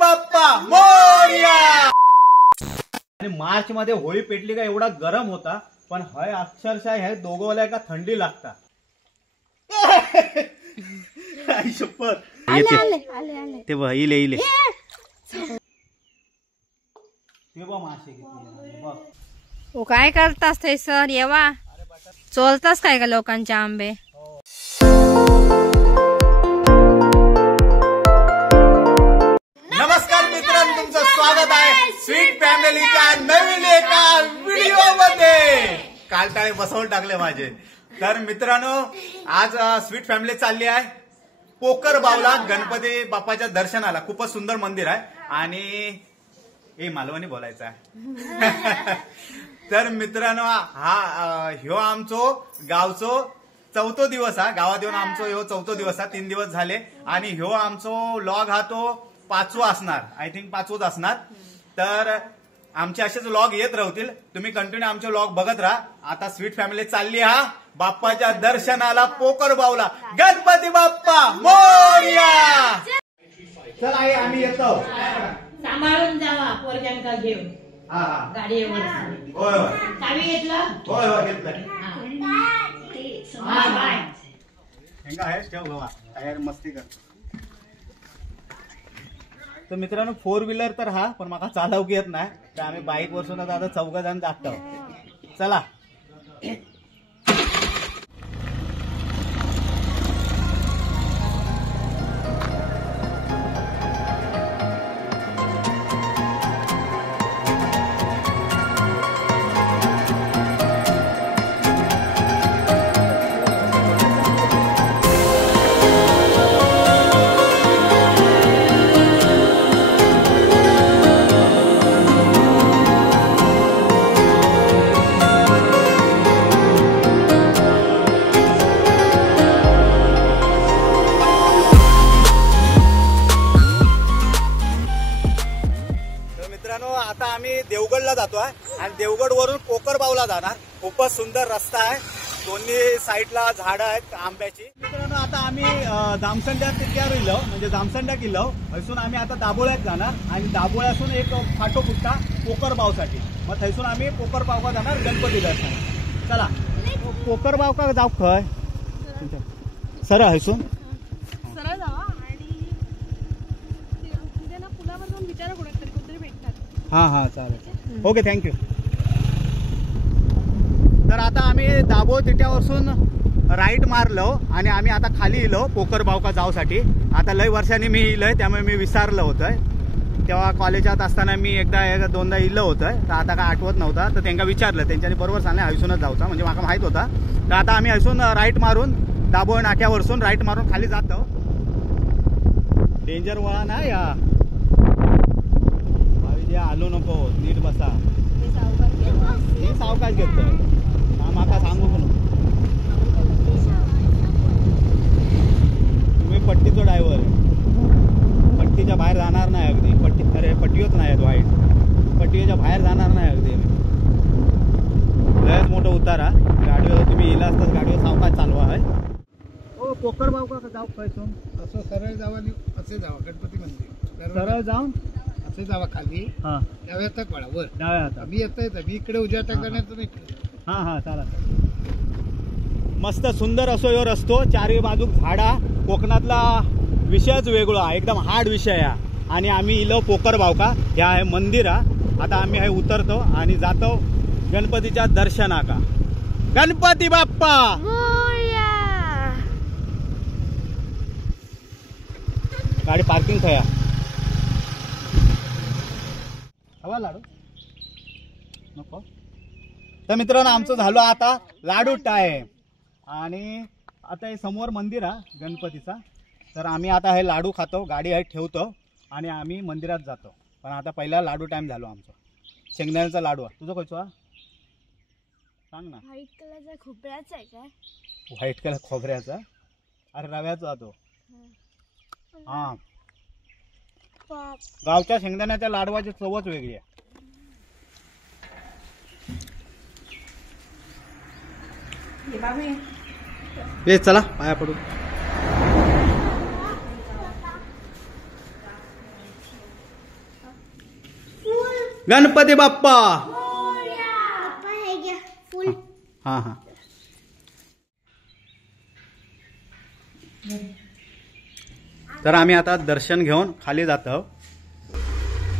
बाप्पा मोरया। आणि मार्च मध्ये होळी पेटली का एवढा गरम होता, पण हय अक्षरशः हे दोघं का थंडी लागता। आई शपथ आले ते बघ इले इले ते बघ मासे किती बघ। ओ काय करतास ते सर येवा चोलतास काय का लोकांचे आंबे। नमस्कार मित्रांनो, तुमचं स्वागत आहे स्वीट फॅमिलीच्या नवीन एका व्हिडिओ मध्ये। कालटाळे बसवून टाकले माझे। तर मित्रांनो, आज स्वीट फॅमिली चालली आहे पोकर बावला गणपती बाप्पाच्या दर्शनाला। खूपच सुंदर मंदिर आहे आणि मालवणी बोलायचं आहे। तर मित्रांनो, ह्यो आमचो गावचो चौथो दिवस हा। गावात येऊन आमचो ह्यो चौथो दिवस हा। 3 दिवस झाले आणि ह्यो आमचो लॉग हा तो 5वा असणार, आय थिंक 5वाच असणार। तर आमचे असेच लॉग येत राहतील, तुम्ही कंटिन्यू आमचे लॉग बघत राहा। आता स्वीट फॅमिली चालली हा बाप्पाच्या दर्शनाला पोकर बावला। गणपती बाप्पा मोरया। चल आई आम्ही येतो। सांभाळून जावा पोरग्यांका घेऊन। हा गाडीवर होय होय चावी घेतलं होय होय घेतलं। बाय हेंगा आहे ठेव बाबा, तयार मस्ती कर। तर मित्रांनो, 4 व्हीलर तर हा, पण मला चालवू येत नाही, तर आम्ही बाईक वरसून आता 4 जण जातो। चला आता आम्ही देवगडला जातोय आणि देवगड वरून पोकर बावला जाणार। खूपच सुंदर रस्ता आहे, दोन्ही साईडला झाडं आहेत आंब्याची। मित्रांनो, आता आम्ही जामसंड्या गेलो, म्हणजे जामसंड्या गेलो थैसून आम्ही आता दाबोळ्यात जाणार आणि दाबोळ्यासून एक फाटो फुटता पोकर बावसाठी। मग थैसून आम्ही पोकर बावका जाणार गणपती दर्शन। चला पोकर बावका जाऊ खय सरळ हैसून सरळ जावा आणि ना पुलावर जाऊन विचारा कोणातरी कोणतरी भेटतात। हा चालेल, ओके थँक्यू। तर आता आम्ही दाबो तिट्यावरसून राईट मारलो आणि आम्ही आता खाली इलो पोकर बावका जाऊसाठी। आता लय वर्षांनी मी इलोय, त्यामुळे मी विसरलं होतंय। तेव्हा कॉलेजात असताना मी एकदा दोनदा इलं होतं, तर आता काय आठवत नव्हता, तर त्यांना विचारलं, त्यांच्यानी बरोबर सांगलं हैसूनच जाऊचा, म्हणजे मला माहित होता। तर आता आम्ही हैसून राईट मारून दाबो नाक्यावरसून राईट मारून खाली जातो। डेंजर वळा ना या आलो नको, नीट बसा। मी सावकाश घेतो, माका सांगू नको। तुम्ही पट्टीचो ड्रायव्हर, पट्टीच्या बाहेर जाणार नाही अगदी। पट्टीच नाही आहेत वाईट, पट्टीच्या बाहेर जाणार नाही अगदी। लयच मोठं उतारा गाडीवर, तुम्ही इला असताच गाडीवर सावकाश चालवा आहे। हो पोकर बावका जाऊ पैसून असं सरळ जावा, असे जावा गणपती मंदिर सरळ जाऊन असे जावा खाली। हा डाव्या तक वळा वर, डाव्या हातात मी येत मी इकडे उजव्या टकाने तुम्ही हा चला। मस्त सुंदर असो यो रस्तो, चारही बाजूक झाडा। कोकणातला विषयच वेगळा, एकदम हार्ड विषय आहे। आणि आम्ही इलो पोकर बावका, हे आहे मंदिर हा। आता आम्ही हे उतरतो आणि जातो गणपतीच्या दर्शनाका। गणपती बाप्पा मोरया। गाडी पार्किंग थया हवा लाडू नको। तर मित्रांनो, आमचं झालो आता लाडू टाइम आणि आता हे समोर मंदिर आहे गणपतीचा। तर आम्ही आता हे लाडू खातो, गाडी आहे ठेवतो आणि आम्ही मंदिरात जातो। पण आता पहिला लाडू टाइम झालो आमचा। शेंगदाण्याचा लाडू आहे, तुझं कसं सांग ना। व्हाईट कलरचा खोबऱ्याचा आहे काय? व्हाईट कलर खोबऱ्याचा, अरे रव्याचा तो। हा, गावच्या शेंगदाण्याच्या लाडवाची चवच वेगळी आहे। चला पाया पडू। गणपती बाप्पा. हा हा. तर आम्ही आता दर्शन घेऊन खाली जातो.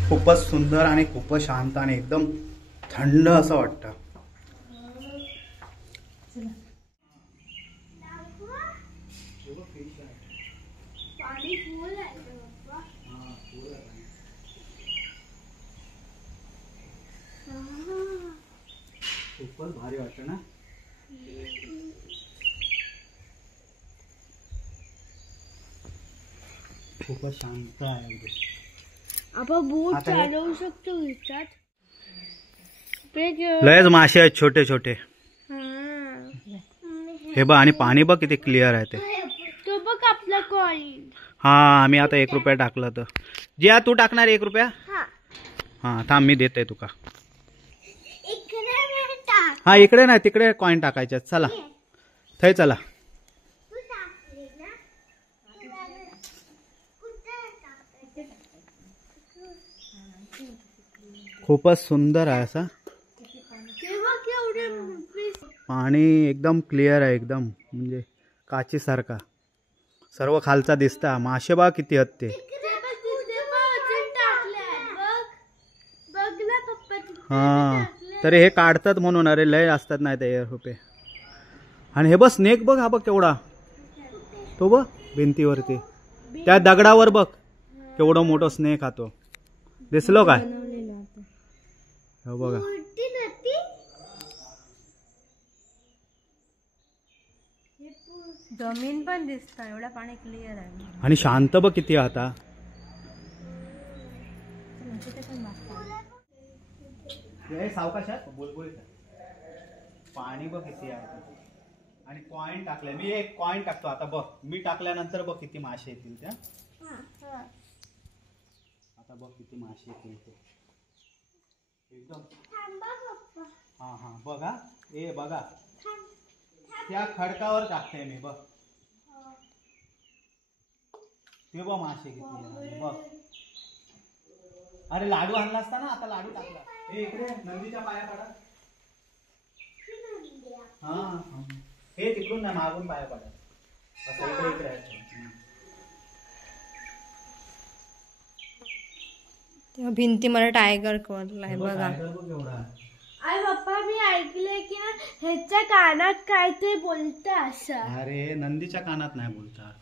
खूपच सुंदर आणि खूपच शांत आणि एकदम थंड असं वाटतं. खूपच भारी वाटतं ना. खूपच शांत आहे एकदम. आपण बोट चालवू शकतो ह्याच्यात. लयच मासे आहेत छोटे छोटे. हे बघ आणि पाणी बघ किती क्लिअर आहे ते. तो बघ आपला कॉइन. हा आम्ही आता 1 रुपया टाकला. तर जिया तू टाकणार 1 रुपया. हा थांब मी देते तुका. हा इकडे नाही तिकडे कॉइन टाकायचे. चला थय चला. खूपच सुंदर आहे असा. पाणी एकदम क्लिअर आहे एकदम म्हणजे काचीसारखा. सर्व खालचा दिसता. मासे बघ किती आहेत ते. हा तर हे काढतात म्हणून. अरे लय असतात नाही ते रुपये. आणि हे बघ स्नेक बघ. हा बघ केवढा तो बघ भिंतीवरती त्या दगडावर बघ केवढं मोठं स्नेक हा तो. दिसलो काय हो बघा. जमीन पण दिसत. एवढं पाणी क्लिअर आहे. आणि शांत बघ किती आता. सावकाशात बोलबोल पाणी बघ किती आहे. आणि कॉइन टाकलाय मी. एक कॉइन टाकतो आता बघ. मी टाकल्यानंतर बघ किती मासे येतील त्या. आता बघ किती मासे येतील ते एकदम. हा हा बघा. ए बघा त्या खडकावर टाकते मी बघ. ते बघ मासे किती बघ. अरे लाडू आणला असता ना. आता लाडू टाकला. हे इकडे नदीच्या पाया पडा. हा हे तिकडून नाही मागून पाया पडा. असं इकडे इकडे तेव्हा भिंतीमध्ये टायगर कोरलाय बघा. अरे पप्पा मी ऐकलंय की ना ह्याच्या कानात काय ते बोलतं असं. अरे नंदीच्या कानात नाही बोलतात.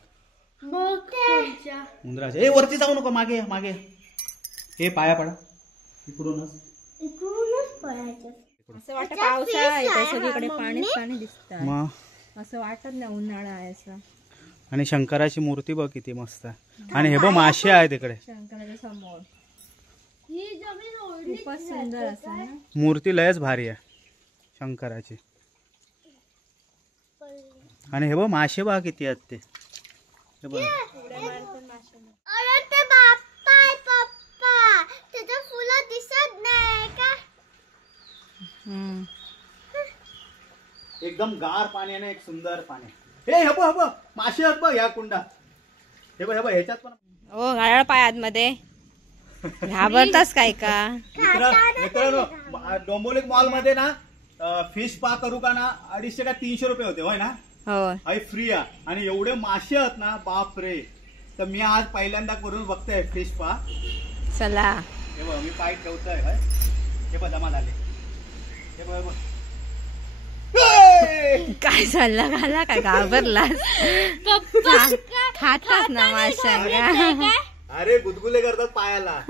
मग कोणच्या उंदराच्या. ए वरती जाऊ नको. मागे मागे. हे पाया पडा इकडूनच. पडायचं. असं वाटत पावसाळा आहे. सगळीकडे पाणीच पाणी दिसत. मग असं वाटत नाही उन्हाळा आहे असं. आणि शंकराची मूर्ती बघ किती मस्त आहे. आणि हे बघ मासे आहेत तिकडे शंकराच्या समोर. ही जमीन ओढली. खूपच सुंदर असं ना. मूर्ती लयच भारी आहे शंकराची. आणि हे बघ मासे बघ किती आहेत ते. हे बघ अरे ते बाप्पा आहे पप्पा. त्याचं फुलं दिसत नाही का. एकदम गार पाणी आहे ना. एक सुंदर पाणी. हे बघ बघ मासे आहेत बघ या कुंडात. हे बघ ह्याच्यात पण. हो गाळा पायात मध्ये घाबरतास काय का. मित्रांनो डोंबिवली मॉल मध्ये ना फिश पा करू का ना 250 का 300 रुपये होते होय ना. हो फ्री आहे. आणि एवढे मासे आहेत ना बाप रे. तर मी आज पहिल्यांदा करून बघतोय फिश पा. चला हे बघ मी पाय ठेवतोय. हे बघ जमा झाले. हे बघ काय झालं घाला काय घाबरलास. खातात ना माशांना. अरे गुदगुले करतात पायाला.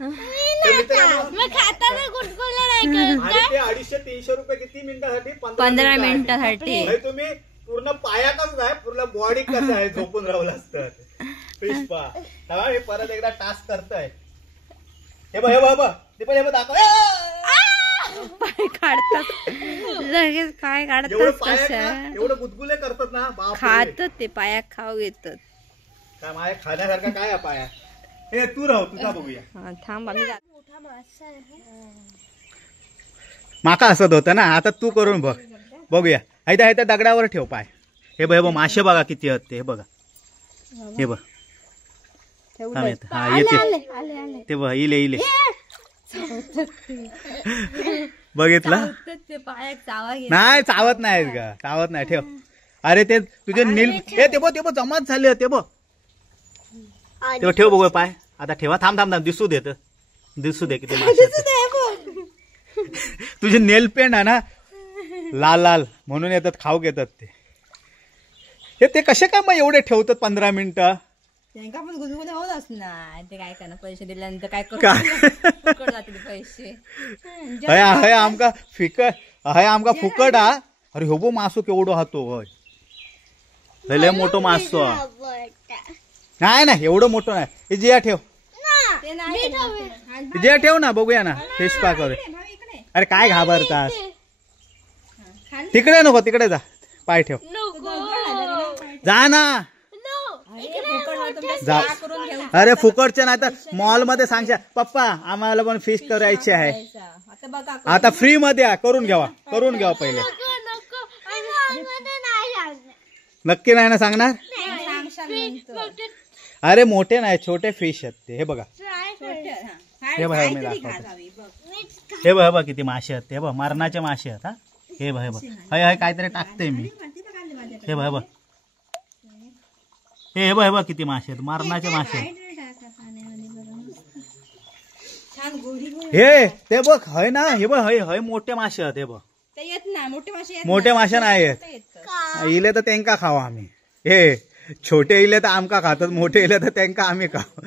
खाताना गुटगुटला नाही आणि ते 250-300 रुपये किती मिनिटासाठी. 15 मिनिटासाठी. तुम्ही पूर्ण पायातच नाही पूर्ण बॉडी कसं आहे झोपून राहिलं असतं. फिश पा हे परत एकदा टास्क करतोय. हे बघ हे बघ ते पण हे बघ दाखव. पाय काढतात लगेच. काय काढतात एवढं गुदगुले करतात ना बाप. खातात ते पाया खाऊ येतात. काय माझ्या खाण्यासारखा काय आहे पाया. हे तू राहू तुझा बघूया. थांब आम्ही मोठा मासा आहे. माका असत होतं ना. आता तू करून बघ बघूया. त्या दगडावर ठेव पाय. हे बघ मासे बघा किती आहेत ते. हे बघा हे बघ. हा येते ते बघ इले इले. बघितला ते पायात चावा घे. नाही चावत नाही का, चावत नाही. ठेव. अरे ते तुझे नील ते बघ जमात झाले ते बघ. तेव्हा ठेव बघू पाय. आता ठेवा. थांब थांब थांब. दिसू दे किती मासे आहेत. तुझे नेल पेंट आहे ना लाल लाल म्हणून येतात, खाऊक येतात ते कसे काय मग एवढे ठेवतात 15 मिनिटं. त्यांना पण गुजगुज होतच नाही. ते काय करणार, पैसे दिल्यानंतर काय काय? करू जातील पैसे. हय आमका फिकट हय आमका फुकट हा. अरे हो बो मासो केवढो हातो होय. लय मोठो मासो हा. नाही नाही एवढं मोठं नाही. हे जिया ठेव. ते नाही जिया ठेव ना, बघूया ना फिश पाक वगैरे. इकडे अरे काय घाबरतास. तिकडे नको, तिकडे जा. पाय ठेव. जा ना. जा. अरे फुकटचे नाही तर मॉल मध्ये सांगशा पप्पा आम्हाला पण फिश करायची आहे. आता बघा आता फ्री मध्ये करून घ्यावा पहिले. नक्की नाही ना सांगणार. अरे मोठे नाही, छोटे फिश आहेत ते. हे बघा, हे बघा मी दाखवतो. हे बघ किती मासे आहेत. हे बघ मरणाचे मासे आहेत. हा हे बघ हय हय काहीतरी टाकते मी. हे बघ हे बघ किती मासे आहेत, मरणाचे मासे आहेत. हे ते बघ हय ना. हे बघ हय मोठे मासे आहेत. हे बघ ते येत ना मोठे मासे नाही आहेत. इले तर त्यांका खावा आम्ही. हे छोटे इले तर आमका खातात, मोठे इले तर त्यांका आम्ही खाऊ.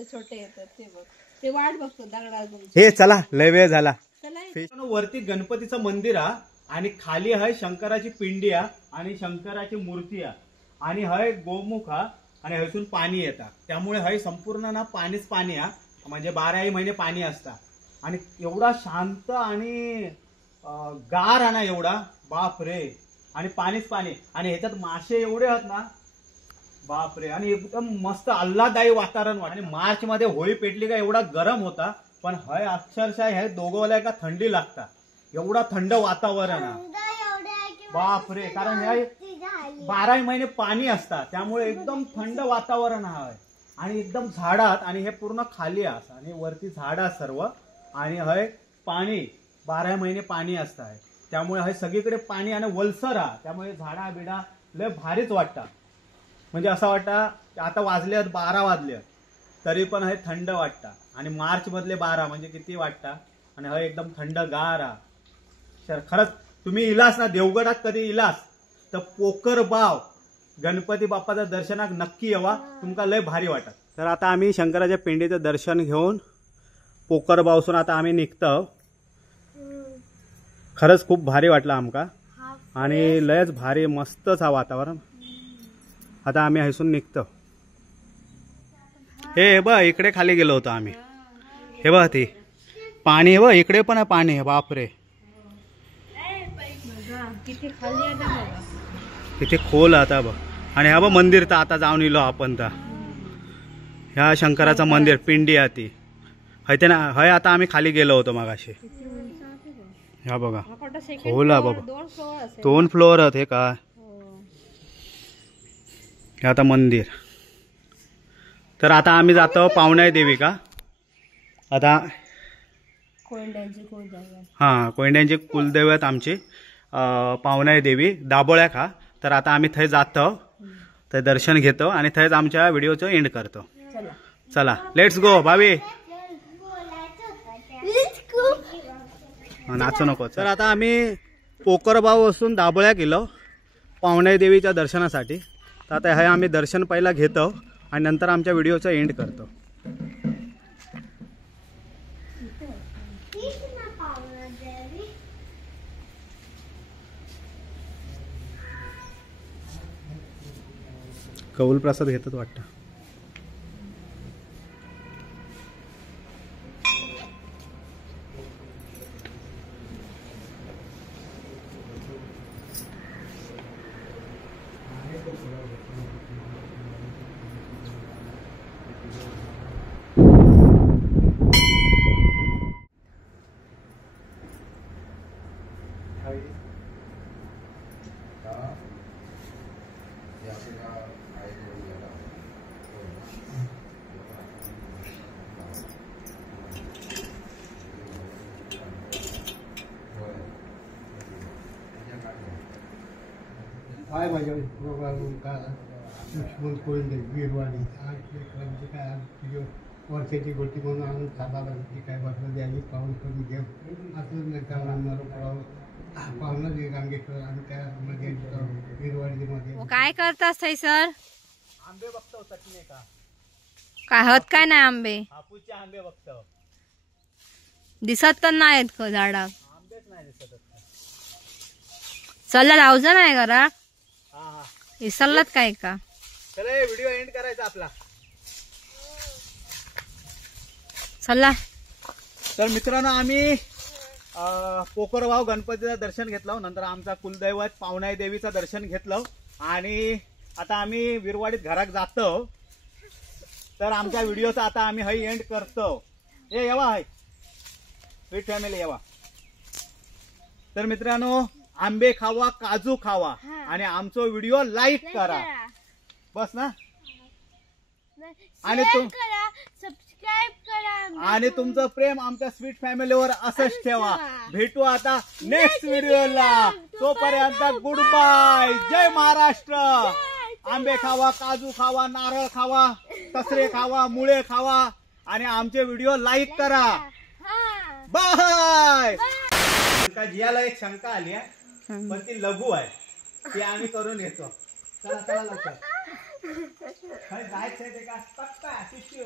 छोटे येतात ते बघ. ते वाट बघतो दगडा. हे चला लय वेळ झाला. वरती गणपतीचं मंदिर हा आणि खाली हय शंकराची पिंडी हा आणि शंकराची मूर्ती हा आणि हय गोमुख हा आणि हयसून पाणी येतात. त्यामुळे हय संपूर्ण ना पाणीच पाणी हा. म्हणजे 12ही महिने पाणी असता आणि एवढा शांत आणि गार हा ना एवढा. बाप रे. आणि पाणीच पाणी आणि ह्याच्यात मासे एवढे आहेत ना बाप रे. आणि एकदम मस्त आल्हाददायी वातावरण. आणि मार्च मध्ये होळी पेटली का एवढा गरम होता, पण हय अक्षरशः हे दोघंला का थंडी लागता. एवढा थंड वातावरण आहे बाप रे. कारण हे 12 महिने पाणी असतात त्यामुळे एकदम थंड वातावरण आहे. आणि एकदम झाडात आणि हे पूर्ण खाली असं आणि वरती झाडा सर्व आणि हय पाणी 12 महिने पाणी असतं. त्यामुळे हय सगळीकडे पाणी आणि वलसर हा. त्यामुळे झाडा बिडा लय भारीच वाटतात. म्हणजे असं वाटतं आता वाजले 12 वाजले तरी पण हे थंड वाटतं. आणि मार्च मधले 12 म्हणजे किती वाटतं. आणि हे एकदम थंड गार हा. खरंच तुम्ही इलास ना देवगडात कधी इलास तर पोकरबाव गणपती बाप्पाचं दर्शनाक नक्की यावा. तुमका लय भारी वाटत. तर आता आम्ही शंकराच्या पिंडीचं दर्शन घेऊन पोकरबावसून आता आम्ही निघतो. खरंच खूप भारी वाटलं आमका आणि लयच भारी मस्तच हा वातावरण. आता आम्ही हसून निघतो. हे बघ इकडे खाली गेलो होतो आम्ही. हे बघ ते पाणी बघ इकडे पण आहे पाणी. बापरे किती खोल आता बघ. आणि हा बघ मंदिर तर आता जाऊन इलो आपण. तर ह्या शंकराचं मंदिर पिंडी आहे ती हय ना. हय आता आम्ही खाली गेलो होतो मगाशी. ह्या बघा खोल आहे बाबा. 2 फ्लोअर आहेत. हे काय हे आता मंदिर. तर आता आम्ही जातो पावनाई देवी का. आता हां कोयंड्यांची कुलदैवत आमची पावनाई देवी दाबोळ्या का. तर आता आम्ही थंय जातो, तर दर्शन घेतो आणि थंयच आमच्या व्हिडिओचं एंड करतो. चला लेट्स गो भावी. नाचू नको. तर आता आम्ही पोकरबाव असून दाबोळ्या गेलो पावनाई देवीच्या दर्शनासाठी. तर आता हे आम्ही दर्शन पहिला घेतो आणि नंतर आमच्या व्हिडिओचं एंड करतो. कौल प्रसाद घेतात वाटतं. काय माझ्या लक्ष्मण कोळंबे गिरवाडी आज लेकरांची काय आज तुझी वर्षाची गोष्टी म्हणून आणून साधारण ती काय बसलं द्यावी पाहून करून घेऊ असं लेकरांना आणणारं पळावं पाहुणं जे गांगेश्वर आणि त्यामध्ये गिरवाडीमध्ये काय करतास थैसर? आंबे बघतो चटणी का काय होत काय नाही आंबे हापूसचे आंबे बघतो दिसत तर नाहीत का झाडाक? आंबेच नाही दिसत चला लावज नाही घरा हा हा विसरलात काय का? चला व्हिडिओ एंड करायचा आपला. चला तर मित्रांनो आम्ही पोखरवाव गणपतीचं दर्शन घेतलं नंतर आमचा कुलदैवत पावनाई देवीचं दर्शन घेतलं आणि आता आम्ही विरवाडीत घरात जातो. तर आमच्या व्हिडिओचा आता आम्ही हई एंड करतो. हे येवा हाय स्वीट फॅमिली येवा. तर मित्रांनो आंबे खावा काजू खावा आणि आमचा व्हिडिओ लाईक करा बस ना. आणि सबस्क्राईब करा आणि तुमचं प्रेम आमच्या स्वीट फॅमिलीवर असंच ठेवा. भेटू आता नेक्स्ट व्हिडिओला. तोपर्यंत गुड बाय. जय महाराष्ट्र. आंबे खावा काजू खावा नारळ खावा तसरे खावा मुळे खावा आणि आमचे व्हिडिओ लाईक करा. बाय. जियाला एक शंका आली आहे पण ती लघु आहे ती आम्ही करून घेतो. चला चला लवकर जायचंय ते का पक्का शिष्य